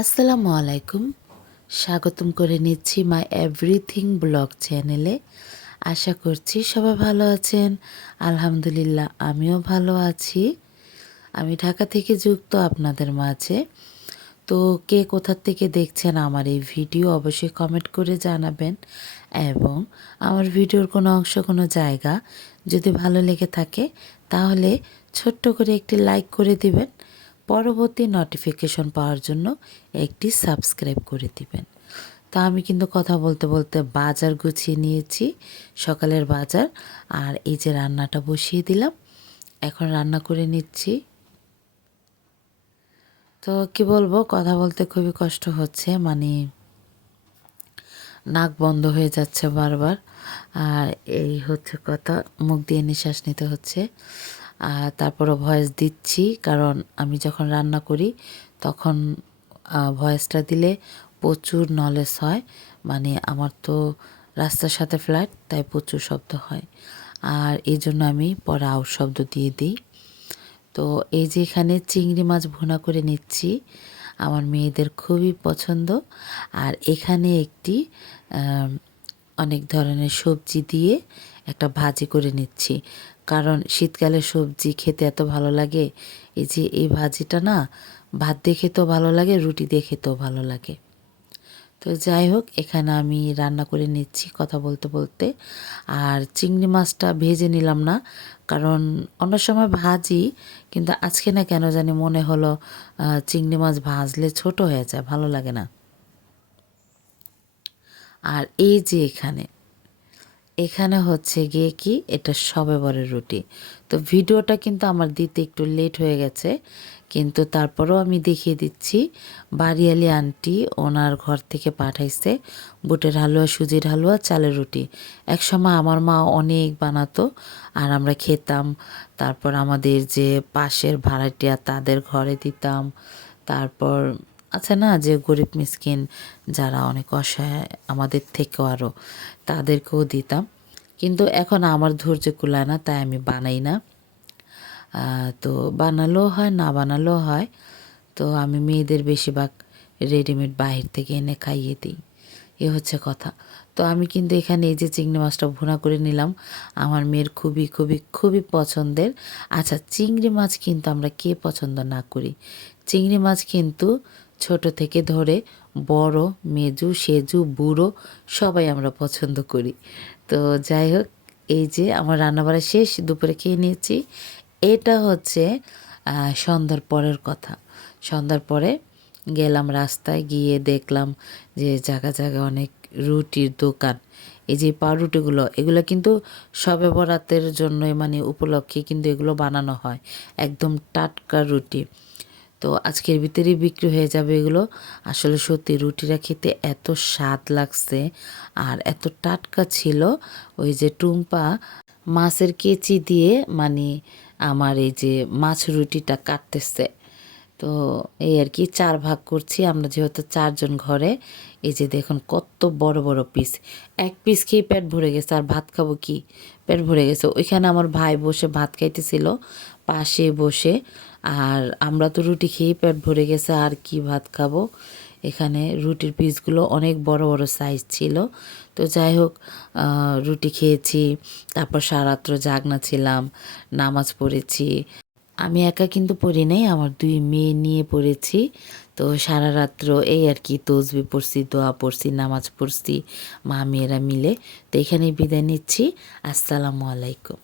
আসসালামু আলাইকুম। স্বাগতম করে নিচ্ছি মাই এভরিথিং ব্লগ চ্যানেলে। আশা করছি সবাই ভালো আছেন। আলহামদুলিল্লাহ আমিও ভালো আছি। আমি ঢাকা থেকে যুক্ত আপনাদের মাঝে। তো কে কোথা থেকে দেখছেন আমার এই ভিডিও অবশ্যই কমেন্ট করে জানাবেন, এবং আমার ভিডিওর কোনো অংশ কোনো জায়গা যদি ভালো লেগে থাকে তাহলে ছোট্ট করে একটি লাইক করে দিবেন। পরবর্তী নোটিফিকেশন পাওয়ার জন্য একটি সাবস্ক্রাইব করে দিবেন। তা আমি কিন্তু কথা বলতে বলতে বাজার গুছিয়ে নিয়েছি, সকালের বাজার। আর এই যে রান্নাটা বসিয়ে দিলাম, এখন রান্না করে নিচ্ছি। তো কি বলবো, কথা বলতে খুবই কষ্ট হচ্ছে, মানে নাক বন্ধ হয়ে যাচ্ছে বারবার। আর এই হচ্ছে কথা, মুখ দিয়ে নিঃশ্বাস নিতে হচ্ছে। আর তারপরও ভয়েস দিচ্ছি, কারণ আমি যখন রান্না করি তখন ভয়েসটা দিলে প্রচুর নলেজ হয়। মানে আমার তো রাস্তার সাথে ফ্ল্যাট, তাই প্রচুর শব্দ হয়। আর এই জন্য আমি পরে আউট শব্দ দিয়ে দিই। তো এই যে এখানে চিংড়ি মাছ ভুনা করে নিচ্ছি, আমার মেয়েদের খুবই পছন্দ। আর এখানে একটি অনেক ধরনের সবজি দিয়ে একটা ভাজি করে নিচ্ছি, কারণ শীতকালে সবজি খেতে এত ভালো লাগে। এই যে এই ভাজিটা না, ভাত দিয়ে খেতেও ভালো লাগে, রুটি দিয়ে খেতেও ভালো লাগে। তো যাই হোক, এখানে আমি রান্না করে নিচ্ছি কথা বলতে বলতে। আর চিংড়ি মাছটা ভেজে নিলাম না, কারণ অন্য সময় ভাজি, কিন্তু আজকে না কেন জানি মনে হলো চিংড়ি মাছ ভাজলে ছোট হয়ে যায়, ভালো লাগে না। আর এই যে এখানে এখানে হচ্ছে গিয়ে কি, এটা শবে বরের রুটি। তো ভিডিওটা কিন্তু আমার দিতে একটু লেট হয়ে গেছে, কিন্তু তারপরেও আমি দেখিয়ে দিচ্ছি। বাড়িয়ালি আন্টি ওনার ঘর থেকে পাঠাইছে বুটের হালুয়া, সুজির হালুয়া, চালের রুটি। একসময় আমার মা অনেক বানাতো আর আমরা খেতাম। তারপর আমাদের যে পাশের ভাড়াটিয়া তাদের ঘরে দিতাম। তারপর আছে না যে গরিব মিসকিন যারা অনেক অসহায় আমাদের থেকেও আরও, তাদেরকেও দিতাম। কিন্তু এখন আমার ধৈর্য কুলায় না, তাই আমি বানাই না। তো বানালেও হয়, না বানালেও হয়। তো আমি মেয়েদের বেশিরভাগ রেডিমেড বাহির থেকে এনে খাইয়ে দিই, এ হচ্ছে কথা। তো আমি কিন্তু এখানে এই যে চিংড়ি মাছটা ভুনা করে নিলাম, আমার মেয়ের খুবই খুবই খুবই পছন্দের। আচ্ছা, চিংড়ি মাছ কিন্তু আমরা কে পছন্দ না করি? চিংড়ি মাছ কিন্তু ছোট থেকে ধরে বড়, মেজু, সেজু, বুড়ো সবাই আমরা পছন্দ করি। তো যাই হোক, এই যে আমার রান্নাবাড়া শেষ, দুপুরে খেয়ে নিয়েছি। এটা হচ্ছে সন্ধ্যার পরের কথা। সন্ধ্যার পরে গেলাম রাস্তায়, গিয়ে দেখলাম যে জায়গায় জায়গায় অনেক রুটির দোকান। এই যে পাউরুটিগুলো, এগুলো কিন্তু শবে বরাতের জন্যই, মানে উপলক্ষে কিন্তু এগুলো বানানো হয়, একদম টাটকা রুটি। তো আজকের ভিতরেই বিক্রি হয়ে যাবে এগুলো। আসলে সত্যি রুটিটা খেতে এত স্বাদ লাগছে আর এত টাটকা ছিল। ওই যে টুম্পা মাছের কেচি দিয়ে, মানে আমার এই যে মাছ রুটিটা কাটতেছে। তো এই আর কি, 4 ভাগ করছি আমরা যেহেতু 4 জন ঘরে। এই যে দেখুন কত বড় বড় পিস, এক পিস খেয়ে পেট ভরে গেছে, আর ভাত খাবো কি, পেট ভরে গেছে। ওইখানে আমার ভাই বসে ভাত খাইতেছিল পাশে বসে, আর আমরা তো রুটি খেয়েই পেট ভরে গেছে, আর কি ভাত খাবো। এখানে রুটির পিসগুলো অনেক বড় বড় সাইজ ছিল। তো যাই হোক, রুটি খেয়েছি। তারপর সারারাত্র জাগনা ছিলাম, নামাজ পড়েছি। আমি একা কিন্তু পড়ি নাই, আমার 2 মেয়ে নিয়ে পড়েছি। তো সারা রাত্র এই আর কি তসবিহ পড়ছি, দোয়া পড়ছি, নামাজ পড়ছি, মা মেয়েরা মিলে। তো এখানেই বিদায় নিচ্ছি। আসসালামু আলাইকুম।